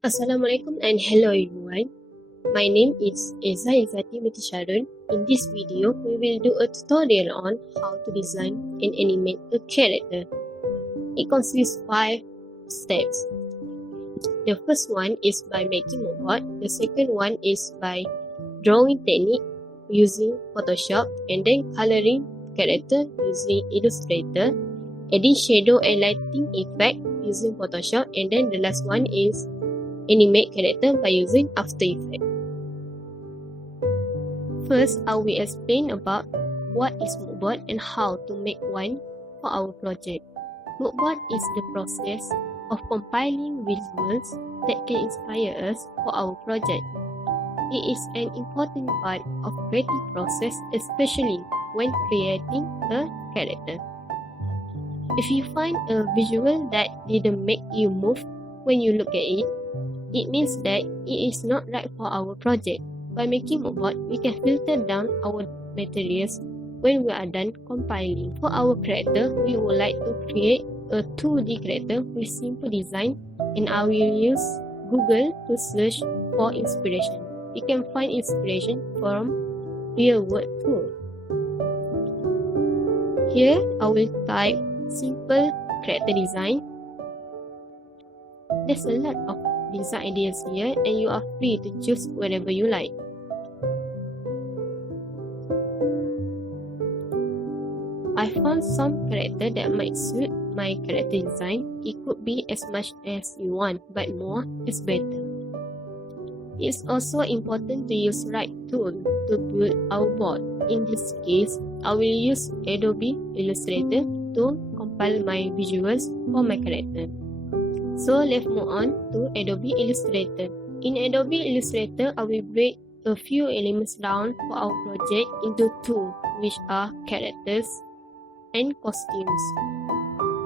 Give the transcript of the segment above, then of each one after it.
Assalamualaikum and hello everyone. My name is IZZATI with SHARUN. In this video, we will do a tutorial on how to design and animate a character. It consists of 5 steps. The first one is by making a bot. The second one is by drawing technique using Photoshop and then coloring character using Illustrator, adding shadow and lighting effect using Photoshop, and then the last one is animate character by using After Effects. First, I will explain about what is moodboard and how to make one for our project. Moodboard is the process of compiling visuals that can inspire us for our project. It is an important part of creative process, especially when creating a character. If you find a visual that didn't make you move when you look at it, it means that it is not right for our project. By making a board, we can filter down our materials when we are done compiling. For our character, we would like to create a 2D character with simple design, and I will use Google to search for inspiration. You can find inspiration from real world too. Here, I will type simple character design. There's a lot of design ideas here, and you are free to choose whatever you like. I found some character that might suit my character design. It could be as much as you want, but more is better. It's also important to use right tool to build our board. In this case, I will use Adobe Illustrator to compile my visuals for my character. So let's move on to Adobe Illustrator. In Adobe Illustrator, I will break a few elements down for our project into 2, which are characters and costumes.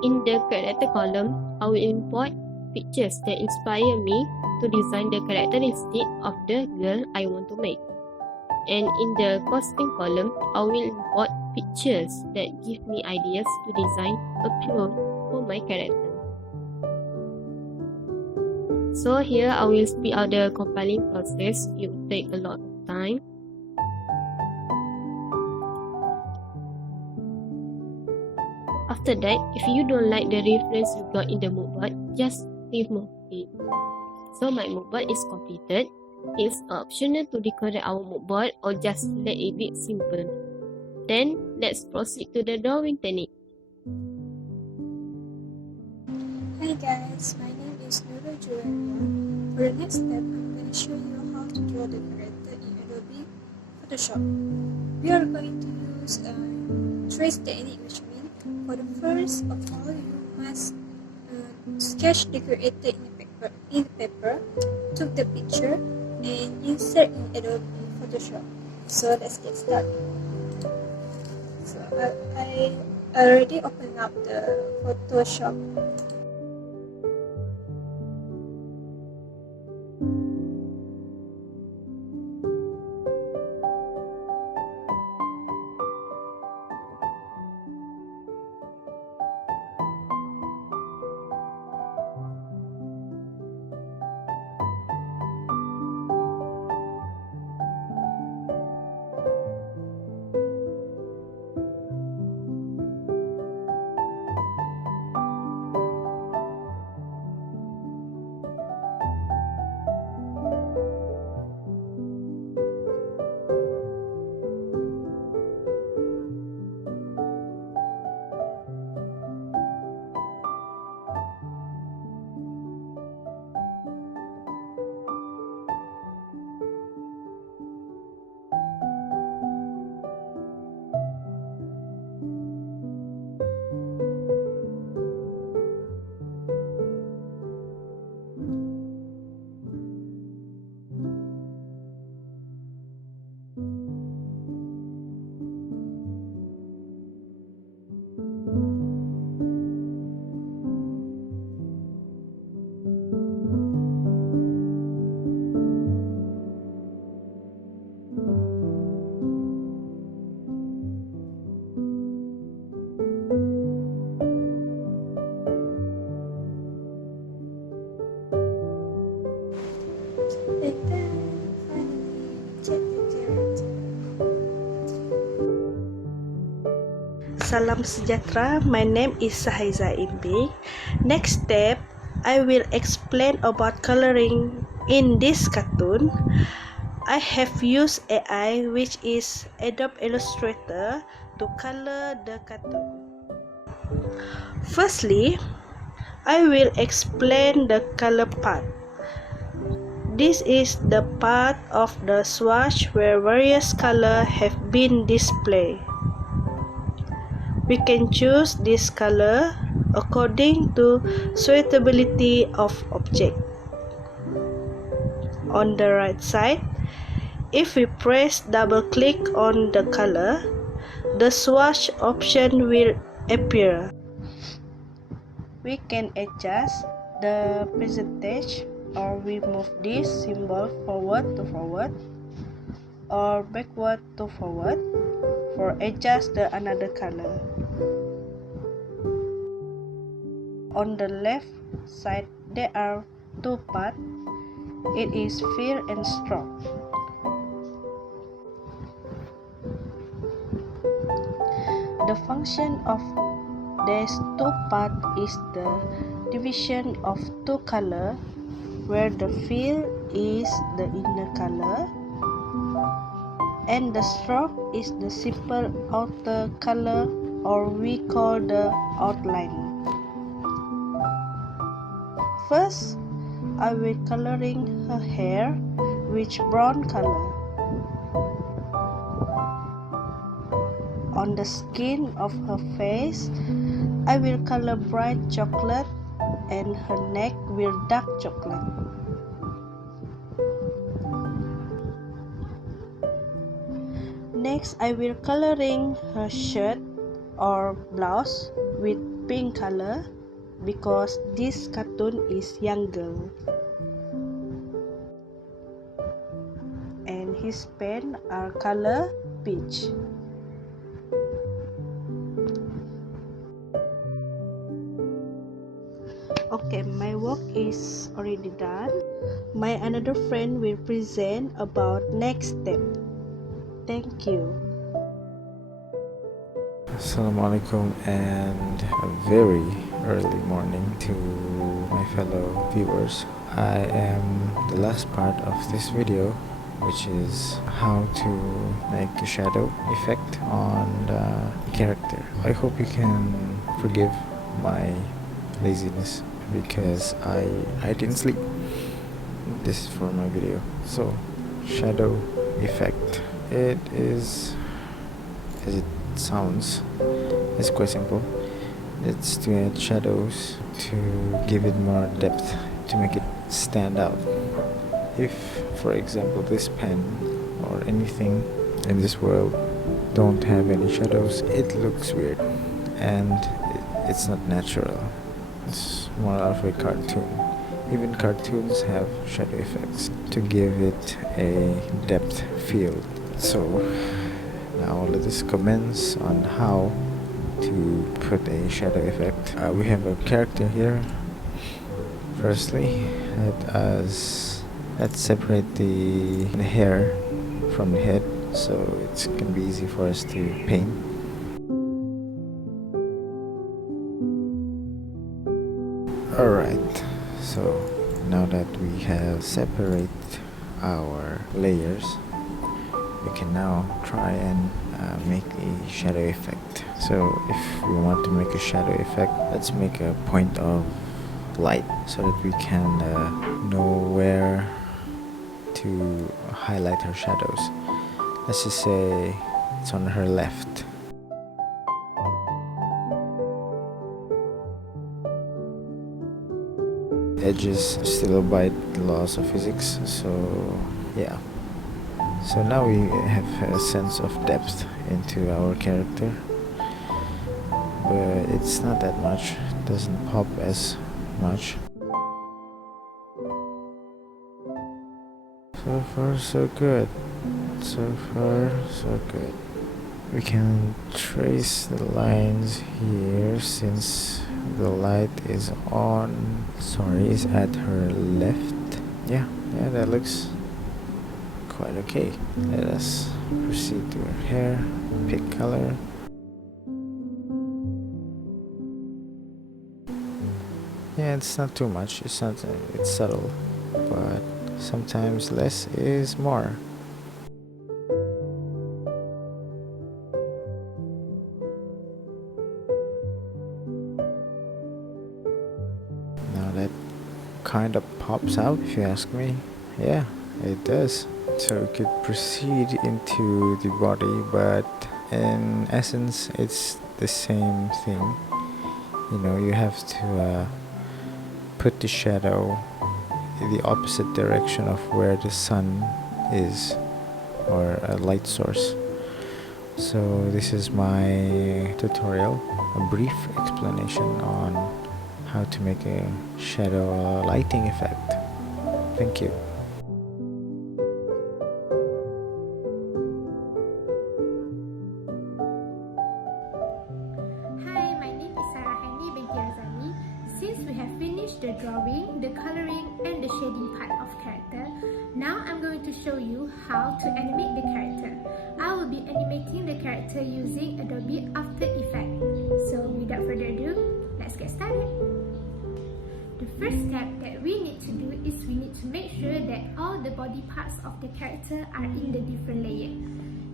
In the character column, I will import pictures that inspire me to design the characteristic of the girl I want to make. And in the costume column, I will import pictures that give me ideas to design a clothes for my character. So here I will speed out the compiling process. It will take a lot of time. After that, if you don't like the reference you got in the moodboard, just remove it. So my moodboard is completed. It's optional to decorate our moodboard or just let it be simple. Then let's proceed to the drawing technique. Hi guys, my name is NURUL JUWAIRIAH. For the next step, I'm going to show you how to draw the character in Adobe Photoshop. We are going to use trace technique, which means for the first of all, you must sketch the character in paper, took the picture, and insert in Adobe Photoshop. So let's get started. So I already opened up the Photoshop. Salam sejahtera. My name is SAHAIZA EMBING. Next step, I will explain about coloring in this cartoon. I have used AI, which is Adobe Illustrator, to color the cartoon. Firstly, I will explain the color part. This is the part of the swatch where various colors have been displayed. We can choose this color according to suitability of object. On the right side, if we press double click on the color, the swatch option will appear. We can adjust the percentage, or we move this symbol forward to forward or backward to forward for adjust the another color. On the left side, there are two parts. It is fill and stroke. The function of these two parts is the division of two colors, where the fill is the inner color and the stroke is the simple outer color, or we call the outline. First, I will coloring her hair with brown color. On the skin of her face, I will color bright chocolate, and her neck will dark chocolate. Next, I will coloring her shirt or blouse with pink color, because this cartoon is young girl. And his pants are color peach. Okay, my work is already done. My another friend will present about next step. Thank you. Assalamualaikum, and a very early morning to my fellow viewers. I am the last part of this video, which is how to make a shadow effect on the character. I hope you can forgive my laziness because I didn't sleep. This is for my video. So, shadow effect. It is, as it sounds, it's quite simple. It's to add shadows to give it more depth, to make it stand out. If, for example, this pen or anything in this world don't have any shadows, it looks weird and it's not natural. It's more of a cartoon. Even cartoons have shadow effects to give it a depth feel. So now let us commence on how to put a shadow effect. We have a character here. Firstly, let's separate the hair from the head, so it can be easy for us to paint. Alright, so now that we have separated our layers, we can now try and make a shadow effect. So if we want to make a shadow effect, let's make a point of light so that we can know where to highlight her shadows. Let's just say it's on her left. Edges still abide the laws of physics, so yeah. So now we have a sense of depth into our character, but it's not that much, it doesn't pop as much. So far so good, so far so good. We can trace the lines here since the light is on, is at her left. Yeah, that looks quite okay. Let us proceed to her hair, pick color. Yeah, it's not too much. It's not. It's subtle, but sometimes less is more. Now that kind of pops out, if you ask me. Yeah, it does. So we could proceed into the body, but in essence, it's the same thing. You know, you have to put the shadow in the opposite direction of where the sun is, or a light source. So this is my tutorial, a brief explanation on how to make a shadow lighting effect. Thank you. Hi, my name is BINTI RAZALI. Since we have finished the drawing, the coloring and the shading part of character, now I'm going to show you how to animate the character. I will be animating the character using Adobe After Effects. So without further ado, let's get started. The first step that we need to do is we need to make sure that all the body parts of the character are in the different layers.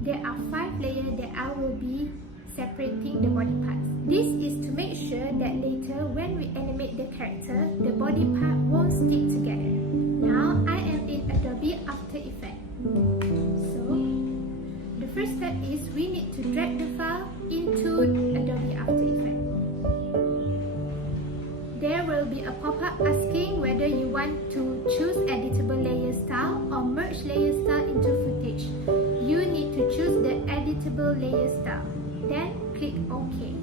There are 5 layers that I will be separating the body parts. This is to make sure that later when we animate the character, the body part won't stick together. Now I am in Adobe After Effects. So the first step is we need to drag the file into Adobe After Effects. There will be a pop-up asking whether you want to choose editable layer style or merge layer style into footage. You need to choose the editable layer style. Then click OK.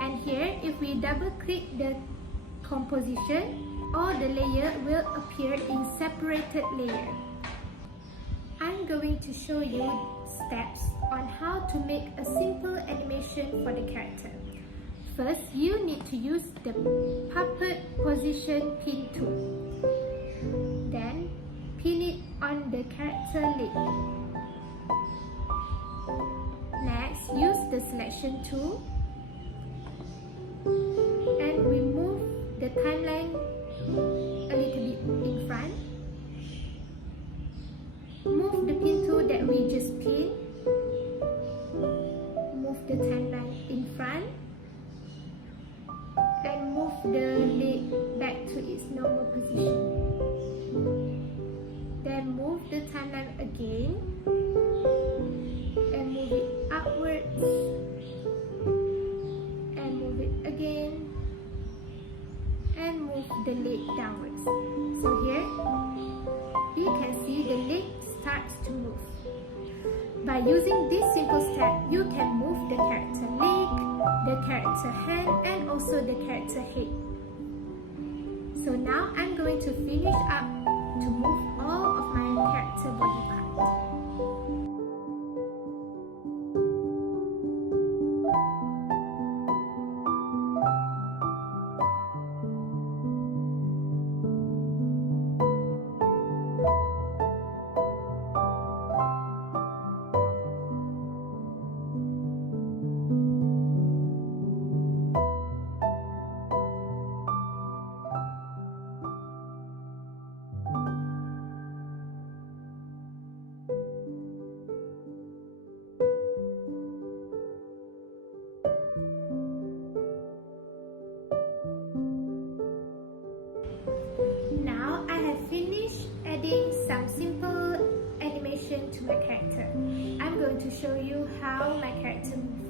And here, if we double click the composition, all the layers will appear in separated layers. I'm going to show you steps on how to make a simple animation for the character. First, you need to use the puppet position pin tool. Then, pin it on the character lid. Next, use the selection tool and remove the timeline a little bit in front. Move the pin tool that we just pinned. Move the timeline in front and move the lid back to its normal position. Then move the timeline again and move it upwards and move it again and move the lid downwards. So here you can see the lid starts to move. By using this simple step, you can move the character leg, the character hand and also the character head. So now I'm going to finish up to move all of my character body parts. Now I have finished adding some simple animation to my character. I'm going to show you how my character moves.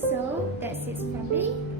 So that's it from me.